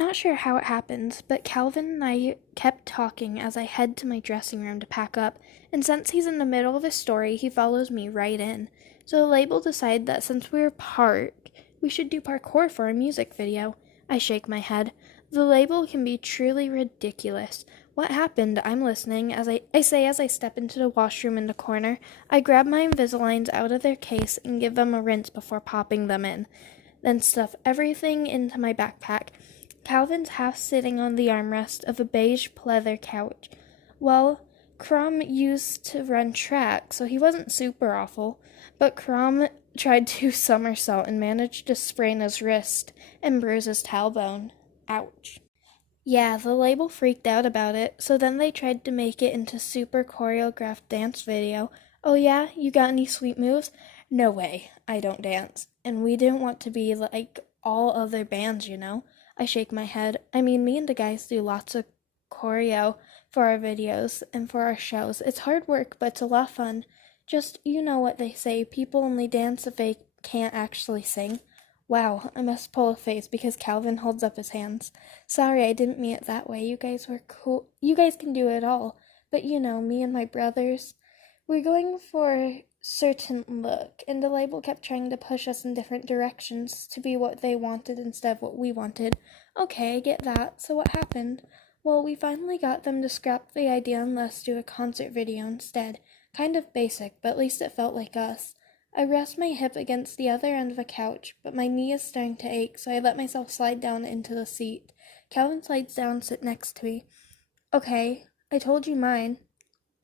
not sure how it happened, but Calvin and I kept talking as I head to my dressing room to pack up, and since he's in the middle of his story, he follows me right in. So the label decided that since we're park, we should do parkour for a music video. I shake my head. The label can be truly ridiculous. What happened? I'm listening as I say as I step into the washroom in the corner. I grab my Invisaligns out of their case and give them a rinse before popping them in, then stuff everything into my backpack. Calvin's half sitting on the armrest of a beige pleather couch. Well, Khorram used to run track, so he wasn't super awful, but Khorram tried to somersault and managed to sprain his wrist and bruise his tailbone. Ouch. Yeah, the label freaked out about it, so then they tried to make it into super choreographed dance video. Oh yeah, you got any sweet moves? No way, I don't dance. And we didn't want to be like all other bands, you know? I shake my head. I mean, me and the guys do lots of choreo for our videos and for our shows. It's hard work, but it's a lot of fun. Just, you know what they say, people only dance if they can't actually sing. Wow, I must pull a face because Calvin holds up his hands. Sorry, I didn't mean it that way. You guys were cool. You guys can do it all. But you know, me and my brothers, we're going for a certain look, and the label kept trying to push us in different directions to be what they wanted instead of what we wanted. Okay, I get that. So what happened? Well, we finally got them to scrap the idea and let's do a concert video instead. Kind of basic, but at least it felt like us. I rest my hip against the other end of a couch, but my knee is starting to ache, so I let myself slide down into the seat. Calvin slides down, sit next to me. Okay, I told you mine.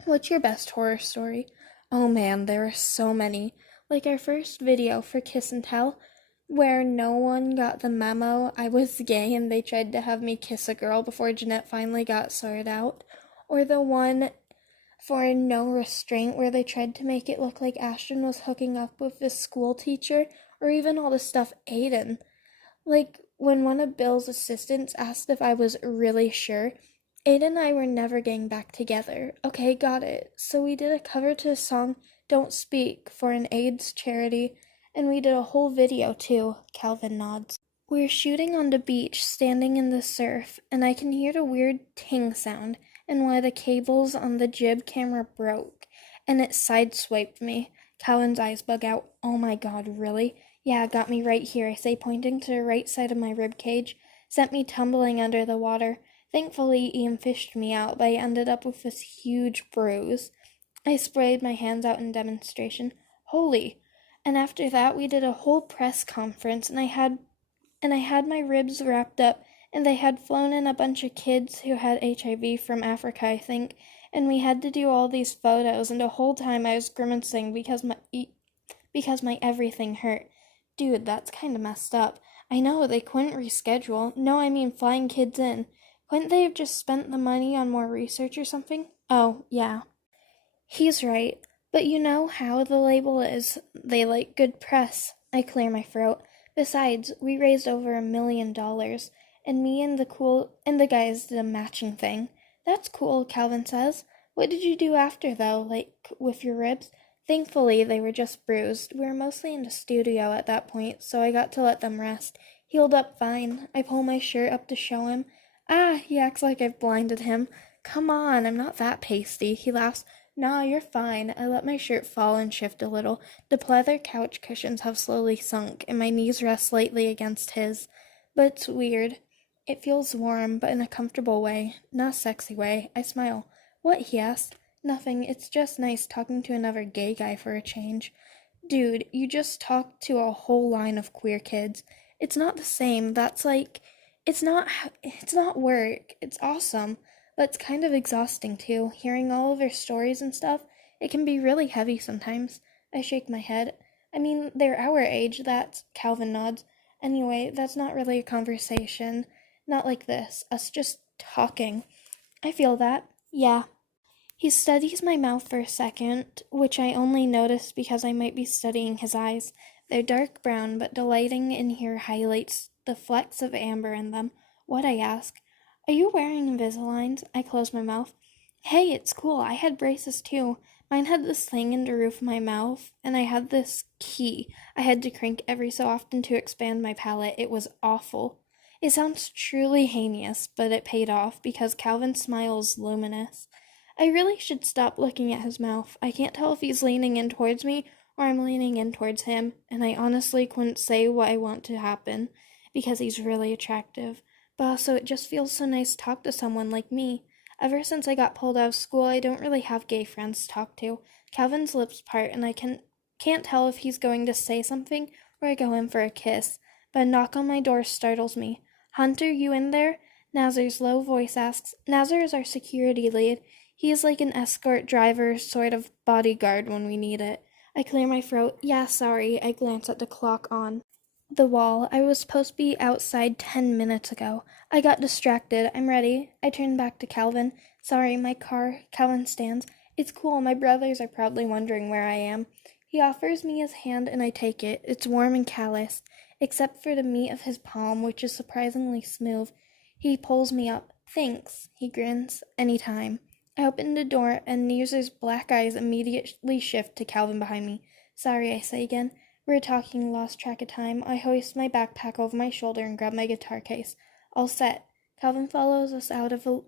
What's your best horror story? Oh man, there are so many. Like our first video for Kiss and Tell, where no one got the memo I was gay and they tried to have me kiss a girl before Jeanette finally got sorted out. Or the one for No Restraint, where they tried to make it look like Ashton was hooking up with this school teacher, or even all the stuff Aiden. Like, when one of Bill's assistants asked if I was really sure, Aiden and I were never getting back together. Okay, got it. So we did a cover to the song Don't Speak for an AIDS charity, and we did a whole video too. Calvin nods. We're shooting on the beach, standing in the surf, and I can hear the weird ting sound, and one of the cables on the jib camera broke, and it sideswiped me. Calvin's eyes bug out. Oh my god, really? Yeah, it got me right here, I say, pointing to the right side of my rib cage. Sent me tumbling under the water. Thankfully, Ian fished me out, but I ended up with this huge bruise. I sprayed my hands out in demonstration. Holy! And after that, we did a whole press conference, and I had my ribs wrapped up, and they had flown in a bunch of kids who had HIV from Africa, I think, and we had to do all these photos, and the whole time I was grimacing because my everything hurt. Dude, that's kinda messed up. I know, they couldn't reschedule. No, I mean flying kids in. Couldn't they have just spent the money on more research or something? Oh, yeah. He's right. But you know how the label is. They like good press. I clear my throat. Besides, we raised over $1 million, and me and the guys did a matching thing. That's cool, Calvin says. What did you do after, though, like, with your ribs? Thankfully, they were just bruised. We were mostly in the studio at that point, so I got to let them rest. Healed up fine. I pull my shirt up to show him. Ah, he acts like I've blinded him. Come on, I'm not that pasty. He laughs. Nah, you're fine. I let my shirt fall and shift a little. The pleather couch cushions have slowly sunk, and my knees rest lightly against his. But it's weird. It feels warm, but in a comfortable way, not a sexy way. I smile. What? He asked. Nothing. It's just nice talking to another gay guy for a change. Dude, you just talked to a whole line of queer kids. It's not the same. That's like, it's not work. It's awesome. But it's kind of exhausting, too. Hearing all of their stories and stuff, it can be really heavy sometimes. I shake my head. I mean, they're our age, that's... Calvin nods. Anyway, that's not really a conversation. Not like this. Us just talking. I feel that. Yeah. He studies my mouth for a second, which I only noticed because I might be studying his eyes. They're dark brown, but the lighting in here highlights the flecks of amber in them. What, I ask? Are you wearing Invisaligns? I close my mouth. Hey, it's cool. I had braces too. Mine had this thing in the roof of my mouth, and I had this key I had to crank every so often to expand my palate. It was awful. It sounds truly heinous, but it paid off because Calvin's smile is luminous. I really should stop looking at his mouth. I can't tell if he's leaning in towards me or I'm leaning in towards him, and I honestly couldn't say what I want to happen because he's really attractive. But also, it just feels so nice to talk to someone like me. Ever since I got pulled out of school, I don't really have gay friends to talk to. Calvin's lips part, and I can't tell if he's going to say something or I go in for a kiss. But a knock on my door startles me. Hunter, you in there? Nazar's low voice asks. Nazar is our security lead. He is like an escort driver, sort of bodyguard when we need it. I clear my throat. Yeah, sorry. I glance at the clock on the wall. I was supposed to be outside 10 minutes ago. I got distracted. I'm ready. I turn back to Calvin. Sorry, my car. Calvin stands. It's cool. My brothers are probably wondering where I am. He offers me his hand and I take it. It's warm and calloused, except for the meat of his palm, which is surprisingly smooth. He pulls me up. Thanks, he grins. Anytime. I open the door and Near's black eyes immediately shift to Calvin behind me. Sorry, I say again. We're talking, lost track of time. I hoist my backpack over my shoulder and grab my guitar case. All set. Calvin follows us out to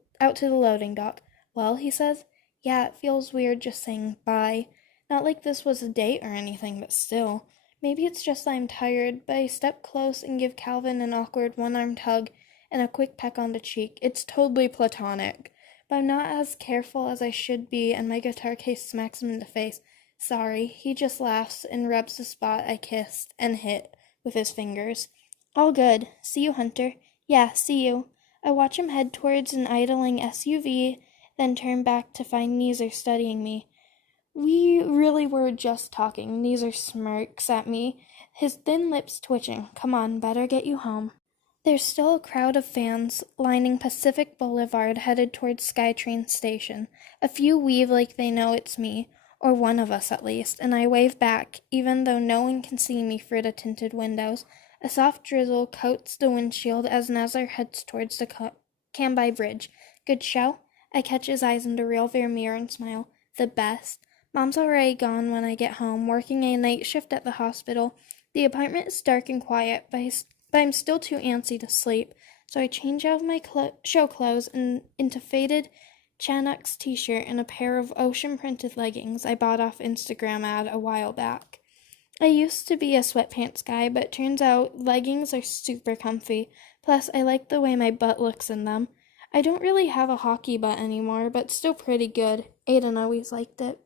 the loading dock. Well, he says. Yeah, it feels weird just saying bye. Not like this was a date or anything, but still. Maybe it's just I'm tired, but I step close and give Calvin an awkward one-armed hug and a quick peck on the cheek. It's totally platonic, but I'm not as careful as I should be, and my guitar case smacks him in the face. Sorry, he just laughs and rubs the spot I kissed and hit with his fingers. All good. See you, Hunter. Yeah, see you. I watch him head towards an idling SUV, then turn back to find Neezer studying me. We really were just talking. Neezer smirks at me, his thin lips twitching. Come on, better get you home. There's still a crowd of fans lining Pacific Boulevard headed towards SkyTrain station. A few weave like they know it's me, or one of us at least, and I wave back, even though no one can see me through the tinted windows. A soft drizzle coats the windshield as Nazar heads towards the Cambrai Bridge. Good show? I catch his eyes in the rearview mirror and smile. The best. Mom's already gone when I get home, working a night shift at the hospital. The apartment is dark and quiet, but I'm still too antsy to sleep, so I change out of my show clothes and into faded Chanux t-shirt and a pair of ocean-printed leggings I bought off Instagram ad a while back. I used to be a sweatpants guy, but it turns out leggings are super comfy. Plus, I like the way my butt looks in them. I don't really have a hockey butt anymore, but still pretty good. Aiden always liked it.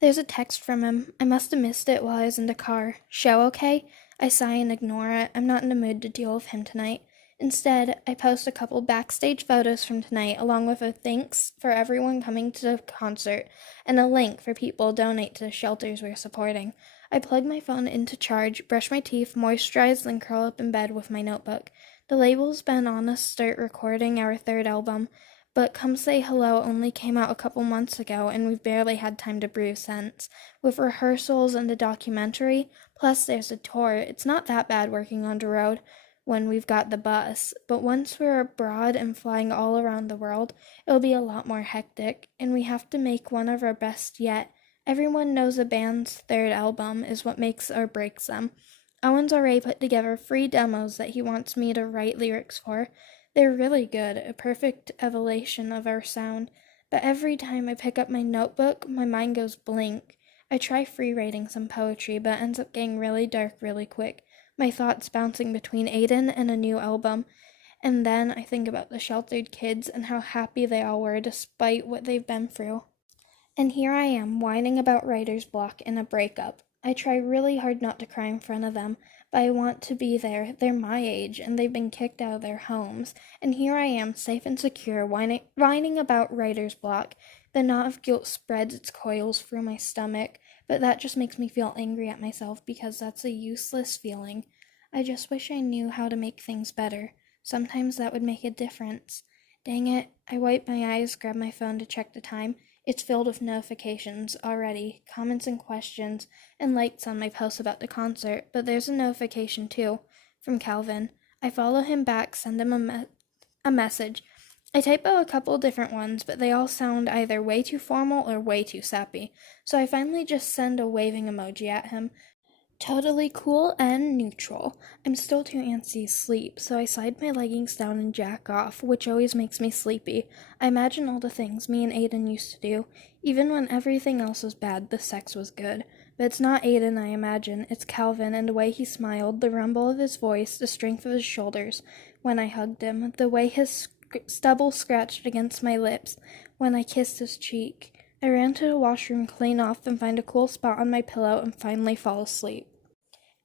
There's a text from him. I must have missed it while I was in the car. Show okay? I sigh and ignore it. I'm not in the mood to deal with him tonight. Instead, I post a couple backstage photos from tonight, along with a thanks for everyone coming to the concert, and a link for people to donate to the shelters we're supporting. I plug my phone into charge, brush my teeth, moisturize, then curl up in bed with my notebook. The label's been on us start recording our third album, but Come Say Hello only came out a couple months ago, and we've barely had time to breathe since. With rehearsals and the documentary, plus there's a tour, it's not that bad working on the road when we've got the bus, but once we're abroad and flying all around the world, it'll be a lot more hectic, and we have to make one of our best yet. Everyone knows a band's third album is what makes or breaks them. Owen's already put together 3 demos that he wants me to write lyrics for. They're really good, a perfect evolution of our sound, but every time I pick up my notebook, my mind goes blank. I try free writing some poetry, but it ends up getting really dark really quick, my thoughts bouncing between Aiden and a new album, and then I think about the sheltered kids and how happy they all were despite what they've been through. And here I am, whining about writer's block and a breakup. I try really hard not to cry in front of them, but I want to be there. They're my age, and they've been kicked out of their homes. And here I am, safe and secure, whining about writer's block. The knot of guilt spreads its coils through my stomach, but that just makes me feel angry at myself because that's a useless feeling. I just wish I knew how to make things better. Sometimes that would make a difference. Dang it, I wipe my eyes, grab my phone to check the time. It's filled with notifications already, comments and questions, and likes on my posts about the concert, but there's a notification too, from Calvin. I follow him back, send him a message. I type out a couple different ones, but they all sound either way too formal or way too sappy, so I finally just send a waving emoji at him. Totally cool and neutral. I'm still too antsy to sleep, so I slide my leggings down and jack off, which always makes me sleepy. I imagine all the things me and Aiden used to do. Even when everything else was bad, the sex was good. But it's not Aiden I imagine, it's Calvin, and the way he smiled, the rumble of his voice, the strength of his shoulders when I hugged him, the way his stubble scratched against my lips when I kissed his cheek. I ran to the washroom, clean off, and find a cool spot on my pillow and finally fall asleep.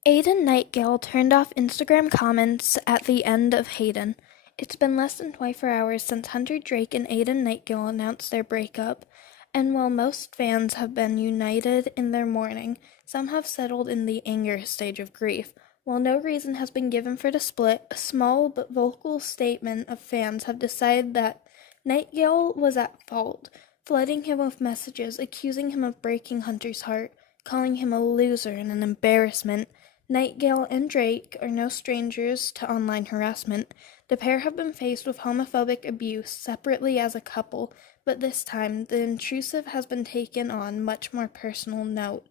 Aiden Nightingale turned off Instagram comments at the end of Hayden. It's been less than 24 hours since Hunter Drake and Aiden Nightingale announced their breakup, and while most fans have been united in their mourning, some have settled in the anger stage of grief. While no reason has been given for the split, a small but vocal statement of fans have decided that Nightingale was at fault, flooding him with messages accusing him of breaking Hunter's heart, calling him a loser and an embarrassment. Nightingale and Drake are no strangers to online harassment. The pair have been faced with homophobic abuse separately as a couple, but this time the intrusive has been taken on much more personal note.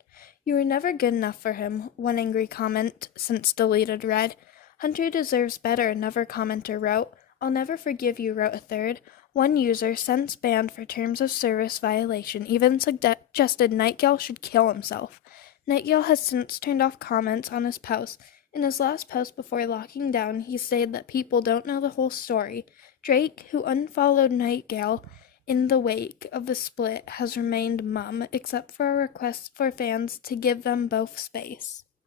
"You were never good enough for him," one angry comment since deleted read. "Hunter deserves better," another commenter wrote. "I'll never forgive you," wrote a third. One user, since banned for terms of service violation, even suggested Nightingale should kill himself. Nightingale has since turned off comments on his posts. In his last post before locking down, he stated that people don't know the whole story. Drake, who unfollowed Nightingale in the wake of the split, has remained mum, except for a request for fans to give them both space.